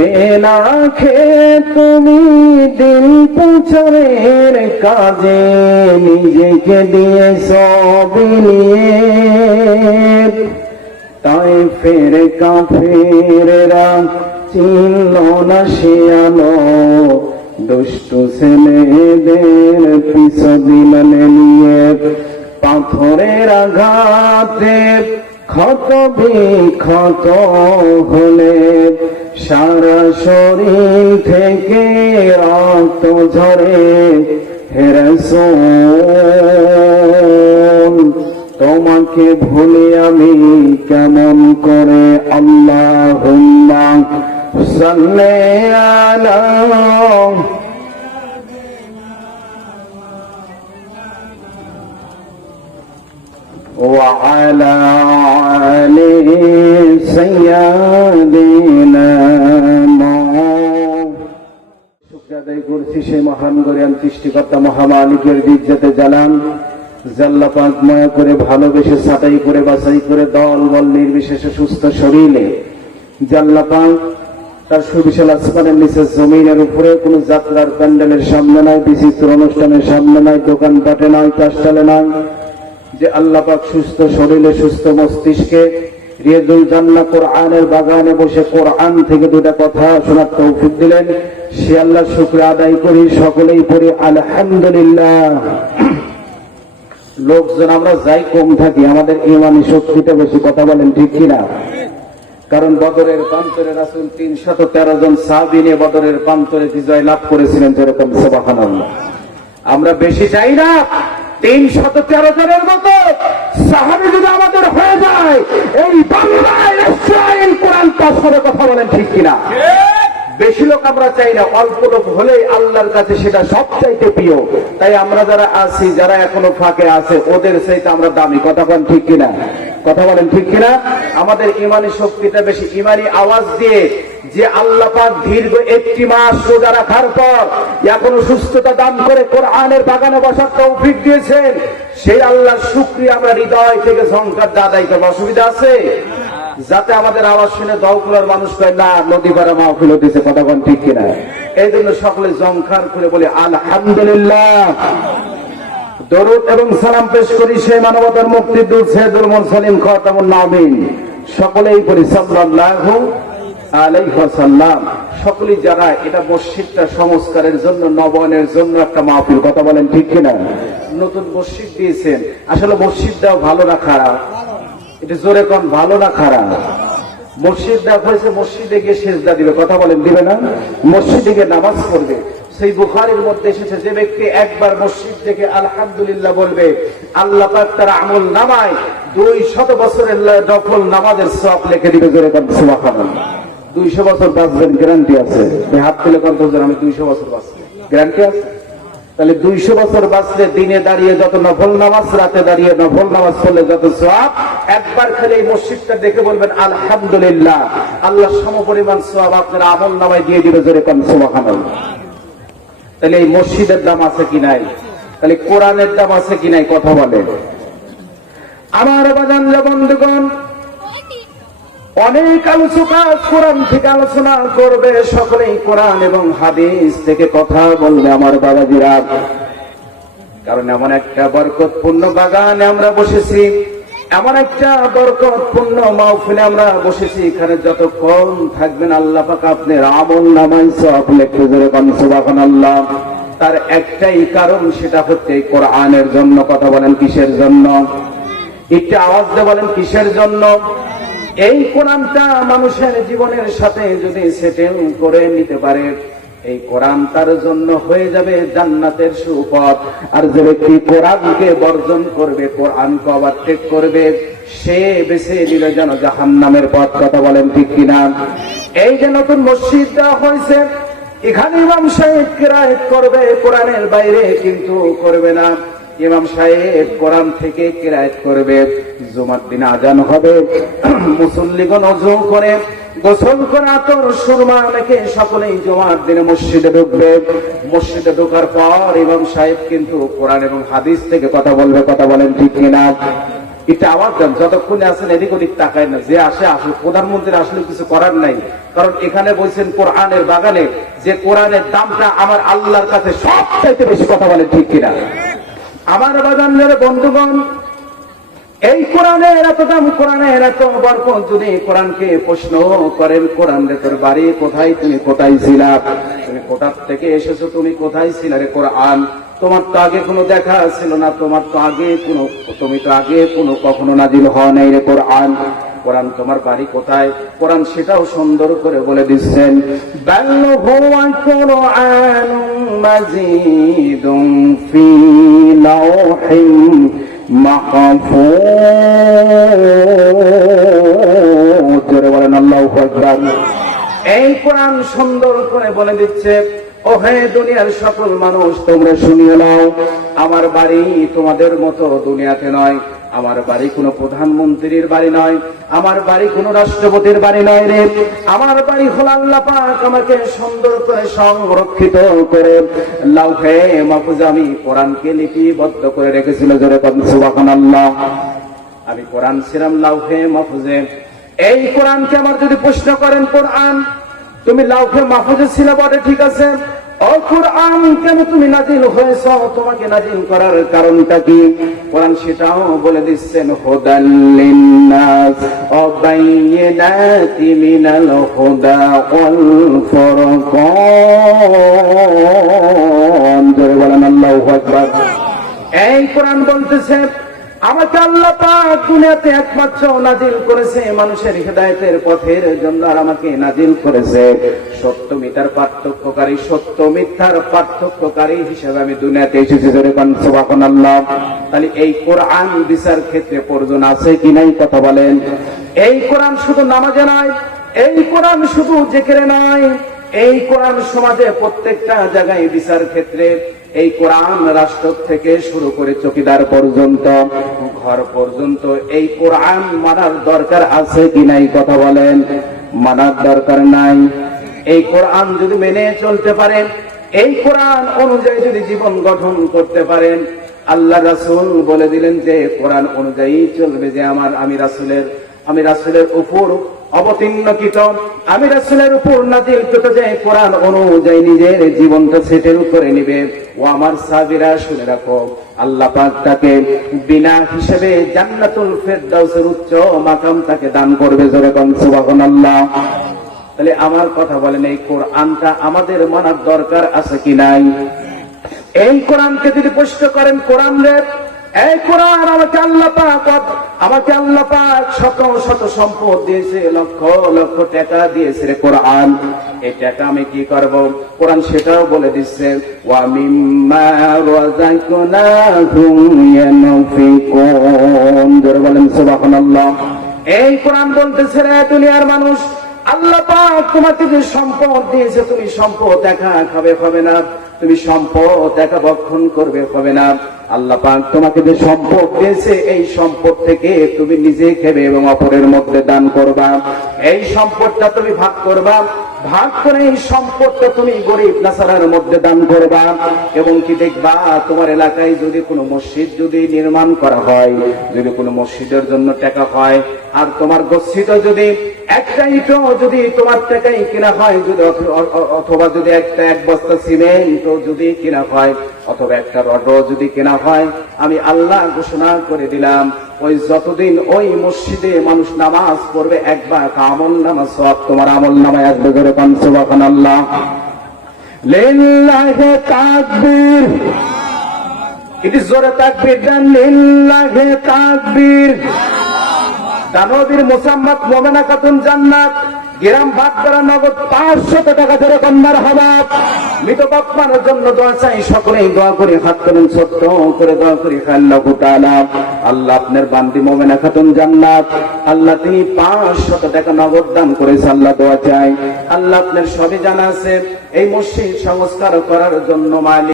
খেলা খেয়ে তুমি দিন প্রচারের কাজে নিজেকে দিয়ে সব নিয়ে, তাই ফের কাফেররা চিনল না সে আলো, দুষ্ট ছেলেদের পিছ দিলেন নিয়ে। পাথরের আঘাতে ক্ষত বিক্ষত হলে সারা শরীর থেকে রক্ত ঝরে, হে রাসূল তোমাকে ভুলে আমি কেমন করে। আল্লাহুম্মা সাল্লি আলা وعلى آل سيدنا শুকরিয়া আদায় করছি সেই মহান গরিয়ান সৃষ্টিকর্তা মহামালিকের ইজ্জতে জালাল, আল্লাহ পাক মায়া করে ভালোবেসে ছাঁটাই করে বাছাই করে দল বল নির্বিশেষে সুস্থ শরীরে আল্লাহ পাক তার সুবিশাল আসমানের নিচে জমিনের উপরে কোনো যাত্রার প্যান্ডেলের সামনে নয়, বিচিত্র অনুষ্ঠানের সামনে নয়, দোকানপাটে নয়, কাস্টালে নয়, যে আল্লাহ পাক সুস্থ শরীরে সুস্থ মস্তিষ্কে রিয়াজুল জান্নাহ কোরআনের বাগানে বসে কোরআন থেকে দুটা কথা শোনার তৌফিক দিলেন, সে আল্লাহর শুকরিয়া আদায় করি। সকলেই পড়ি আলহামদুলিল্লাহ। লোকজন আমরা যাই কম থাকি, আমাদের ঈমানি শক্তিটা বেশি, কথা বলেন ঠিক কিনা? কারণ বদরের প্রান্তরে রাসূল 313 জন সাহাবী নিয়ে বদরের প্রান্তরে বিজয় লাভ করেছিলেন, যেরকম সুবহানাল্লাহ। আমরা বেশি চাই না, 313 জনের মতো সাহাবী যদি আমাদের হয়ে যায়, এই বাংলায় ইসরায়েল কোরআন পাস করে, কথা বলেন ঠিক কিনা? বেশি লোক আমরা চাই না, অল্প লোক হলেই আল্লাহর কাছে সেটা সবচাইতে প্রিয়। তাই আমরা যারা আছি, যারা এখনো ফাঁকে আছে, ওদের চাইতে আমরা দামি, কথা বলেন ঠিক কিনা? কথা বলেন ঠিক কিনা? আমাদের ইমানি শক্তিটা বেশি। ইমানি আওয়াজ দিয়ে যে আল্লাহ পাক দীর্ঘ 1 মাস রোজা রাখার পর এখনো সুস্থতা দান করে কোরআনের বাগানে বসার তৌফিক দিয়েছেন, সেই আল্লাহর শুকরিয়া আমরা হৃদয় থেকে ঝংকার আদায় করব। অসুবিধা আছে? যাতে আমাদের আওয়াজ শুনে দৌকুলার মানুষ কয় না নদী পাড়া মাহফিল দিয়েছে, কথা বলেন ঠিক কিনা? এই জন্য সকলে ঝংকার করে বলে আলহামদুলিল্লাহ। দরুদ এবং সালাম পেশ করি সেই মানবতার মুক্তির দূত সৈয়দুল মুরসালিন খাতামুন নবীন, সকলেই পড়ি সাল্লাল্লাহু আলাইহি ওয়াসাল্লাম। সকলেই যারা এটা মসজিদটা সংস্কারের জন্য, নবায়নের জন্য একটা মাহফিল, কথা বলেন ঠিক কিনা? নতুন মসজিদ দিয়েছেন, আসলে মসজিদটাও ভালো না খারাপ? এটা জোরে কোন, ভালো না খারাপ? মসজিদ দেওয়া হয়েছে, মসজিদে গিয়ে সেজদা দিবে, কথা বলেন দিবে না? মসজিদে গিয়ে নামাজ পড়বে। সেই বুখারীর মধ্যে এসেছে, যে ব্যক্তি একবার মসজিদ থেকে আলহামদুলিল্লাহ বলবে, আল্লাহ পাক তার আমল নামায় 200 বছরের নফল নামাজের সওয়াব লিখে দিবে, জোরে কোন সুবহানাল্লাহ। 200 বছর বাঁচবেন, গ্যারান্টি আছে? হাত তুলে কোন আমি 200 বছর বাঁচবো, গ্যারান্টি আছে? তাহলে 200 বছর বাঁচলে দিনে দাঁড়িয়ে যত নফল নামাজ, রাতে দাঁড়িয়ে নফল নামাজ পড়লে যত সওয়াব, একবার খেলে এই মসজিদটা দেখে বলবেন আলহামদুলিল্লাহ, আল্লাহ সমপরিমাণ সওয়াব আপনার আমল নামায় দিয়ে দিবে, জোরে কোন সুবহানাল্লাহ। তাহলে এই মসজিদের দাম আছে কি নাই? তাহলে কোরআনের দাম আছে কি নাই? কথা বলেন। আমার বাজান বন্ধুগণ, অনেক আলোচনা কোরআন থেকে আলোচনা করবে, সকলেই কোরআন এবং হাদিস থেকে কথা বলবে আমার বাবাজিরা। কারণ এমন একটা বরকতপূর্ণ বাগানে আমরা বসেছি, এমন একটা বরকতপূর্ণ মাহফিলে আমরা বসেছি, এখানে যতক্ষণ থাকবেন আল্লাহ পাক আপনার আমল নামায় সওয়াব লিখে দেবে, সুবহানাল্লাহ। তার একটাই কারণ, সেটা হচ্ছে কোরআনের জন্য, কথা বলেন কিসের জন্য? একটু আওয়াজ দিয়ে বলেন কিসের জন্য? এই কোরআনটা মানুষের জীবনের সাথে যদি সেটেল করে নিতে পারে, এই কোরআন তার জন্য হয়ে যাবে জান্নাতের সুপথ। আর যে ব্যক্তি কোরআনকে বর্জন করবে, কোরআনকে ওভারটেক করবে, সে বেছে নিবে যেন জাহান্নামের পথ, কথা বলেন ঠিক কিনা? এই যে নতুন মসজিদ দেওয়া হয়েছে, এখানে ইমাম সাহেব কিরাত করবে, কোরআনের বাইরে কিন্তু করবে না। ইমাম সাহেব কোরআন থেকে কিরাত করবে, জুমার দিন আজান হবে, মুসল্লিগণ ওযু করে গোসল করে আতর সুরমা মেখে সকলেই জুমার দিনে মসজিদে ঢুকবে। মসজিদে ঢোকার পর ইমাম সাহেব কিন্তু কোরআন এবং হাদিস থেকে কথা বলবে, কথা বলেন ঠিক কিনা? এটা আওয়াজ দেন, যতক্ষণে আছেন এদিক ওদিক তাকায় না, যে আসে আসুক, প্রধানমন্ত্রী আসলে কিছু করার নাই, কারণ এখানে বলছেন কোরআনের বাগানে, যে কোরআনের দামটা আমার আল্লাহর কাছে সবচাইতে বেশি, কথা বলে ঠিক কিনা? আমার বাগানের বন্ধুগণ, এই কোরআনের এত দাম, কোরআনের এত বরকত, যদি কোরআনকে প্রশ্ন করেন, কোরআন রে তোর বাড়ি কোথায়, তুমি কোথায় ছিলা, তুমি কোথা থেকে এসেছো, তুমি কোথায় ছিলা রে কোরআন, তোমার তো আগে কোনো দেখা ছিল না, তোমার তো আগে কোনো, তুমি তো আগে কোনো কখনো নাজিল হওয়া নাই রে কোরআন, কোরআন তোমার বাড়ি কোথায়, কোরআন সেটাও সুন্দর করে বলে দিচ্ছেন, বাল হুয়া কুরআনুম মাজিদুম ফি লাওহিন মাহফুজ, জোরে বলেন আল্লাহু আকবার। এই কোরআন সুন্দর করে বলে দিচ্ছে, ও হে দুনিয়ার সকল মানুষ, তোমরা শুনিয়ে নাও, আমার বাড়ি তোমাদের মতো দুনিয়াতে নয়, আমার বাড়ি কোনো প্রধানমন্ত্রীর বাড়ি নয়, আমার বাড়ি কোনো রাষ্ট্রপতির বাড়ি নয় রে, আমার বাড়ি হল আল্লাহ পাক আমাকে সুন্দর করে সংরক্ষিত করে লাউহে মাহফুজে আমি কোরআনকে লিপিবদ্ধ করে রেখেছিল, জোরে বলেন সুবহানাল্লাহ। আমি কোরআন ছিলাম লাউহে মাহফুজে। এই কোরআনকে আমার যদি প্রশ্ন করেন, কোরআন তুমি লাউহে মাহফুজে ছিল বটে, ঠিক আছে, ও কোরআন কেন তুমি নাজিল হয়েছ, তোমাকে নাজিল করার কারণটা কি? কোরআন সেটাও বলে দিচ্ছেন, হুদাল লিন্নাস ওয়া বাইয়িনাতিন মিনাল হুদা ওয়াল ফুরকান, জোরে বলেন আল্লাহু আকবার। এই কোরআন বলতেছে, আমাকে আল্লাহ পাক দুনিয়াতে একমাত্র নাজিল করেছে মানুষের হিদায়াতের পথের জন্য, আর আমাকে নাজিল করেছে সত্য মিথ্যার পার্থক্যকারী, সত্য মিথ্যার পার্থক্যকারী হিসেবে আমি দুনিয়াতে এসেছি, জোরে বলেন সুবহানাল্লাহ। তাহলে এই কোরআন বিচার ক্ষেত্রে প্রয়োজন আছে কি নাই, কথা বলেন? এই কোরআন শুধু নামাজে নয়, এই কোরআন শুধু জিকিরে নয়, এই কোরআন সমাজে প্রত্যেকটা জায়গায় বিচার ক্ষেত্রে, এই কোরআন রাষ্ট্র থেকে শুরু করে চকিদার পর্যন্ত, ঘর পর্যন্ত এই কোরআন মানার দরকার আছে কি নাই, কথা বলেন? মানার দরকার নাই। এই কোরআন যদি মেনে চলতে পারেন, এই কোরআন অনুযায়ী যদি জীবন গঠন করতে পারেন, আল্লাহ রাসূল বলে দিলেন যে কোরআন অনুযায়ী চলবে, যে আমি রাসূলের উপর অবতীর্ণকৃত, আমি রাসূলের উপর নাযিলকৃত যে কোরআন অনুযায়ী নিজের জীবনটা সেটেল করে নিবে। ও আমার সাহাবীরা শুনে রাখো, আল্লাহ পাক তাকে বিনা হিসেবে জান্নাতুল ফেরদাউসের উচ্চ মাকাম তাকে দান করবে, জোরে বলেন সুবহানাল্লাহ। তাহলে আমার কথা বলেন, এই কোরআনটা আমাদের মানার দরকার আছে কি নাই? এই কোরআনকে যদি প্রশ্ন করেন, কোরআন রে, এই কোরআন আমাকে আল্লাহ পাক শত শত সম্পদ দিয়েছে, লক্ষ লক্ষ টাকা দিয়েছে রে কোরআন, এই টাকা আমি কি করব? কোরআন সেটাও বলে দিচ্ছে, ওয়া মিম্মা রাযাকনাহুম ইয়ানফিকুন, জোরে বলেন সুবহানাল্লাহ। এই কোরআন বলতেছে, রে দুনিয়ার মানুষ, আল্লাহ পাক তোমাকে যে সম্পদ দিয়েছে, তুমি সম্পদ একা খাবে হবে না, তুমি সম্পদ একা ভক্ষণ করবে হবে না, আল্লাহ পাক তোমাকে যে সম্পদ দিয়েছে, এই সম্পদ থেকে তুমি নিজে খেবে এবং অপরের মধ্যে দান করবা, এই সম্পদটা তুমি ভাগ করবা, ভাগ করে এই সম্পদটা তুমি গরিব নাসারার মধ্যে দান করবা। এবং কি দেখবা, তোমার এলাকায় যদি কোনো মসজিদ যদি নির্মাণ করা হয়, যদি কোনো মসজিদের জন্য টাকা হয়, আর তোমার গচ্ছিত যদি একটা ইটও যদি তোমার টাকায় কিনা হয়, যদি অথবা যদি এক বস্তা সিমেন্ট যদি কিনা হয়, অথবা একটা রডও যদি কেনা হয়, আমি আল্লাহ ঘোষণা করে দিলাম, ওই যতদিন ওই মসজিদে মানুষ নামাজ পড়বে, একবার আমল নামাজ সওয়াব তোমার আমল নামায় আসবে, জোরে বলেন সুবহানাল্লাহ। লিল্লাহি তাকবীর, এটি জোরে তাকবীর দেন, লিল্লাহি তাকবীর। দানবীর মোসাম্মদ মোমেনা খাতুন জান্নাত, গ্রাম ভাগদারা নগদ 500 টাকা ধরে কন্যার হবাব। মৃত বাপমার জন্য দোয়া চাই, সকলেই দোয়া করি, হাত করেন ছোট্ট করে দোয়া করি। আল্লাহু তাআলা, আল্লাহ আপনার বান্দি মোমেনা খাতুন জান্নাত, আল্লাহ তিনি 500 টাকা নগদ দান করেছে, আল্লাহ দোয়া চাই, আল্লাহ আপনার সবই জানা আছে, এই মসজিদ সংস্কার করার জন্য মালিক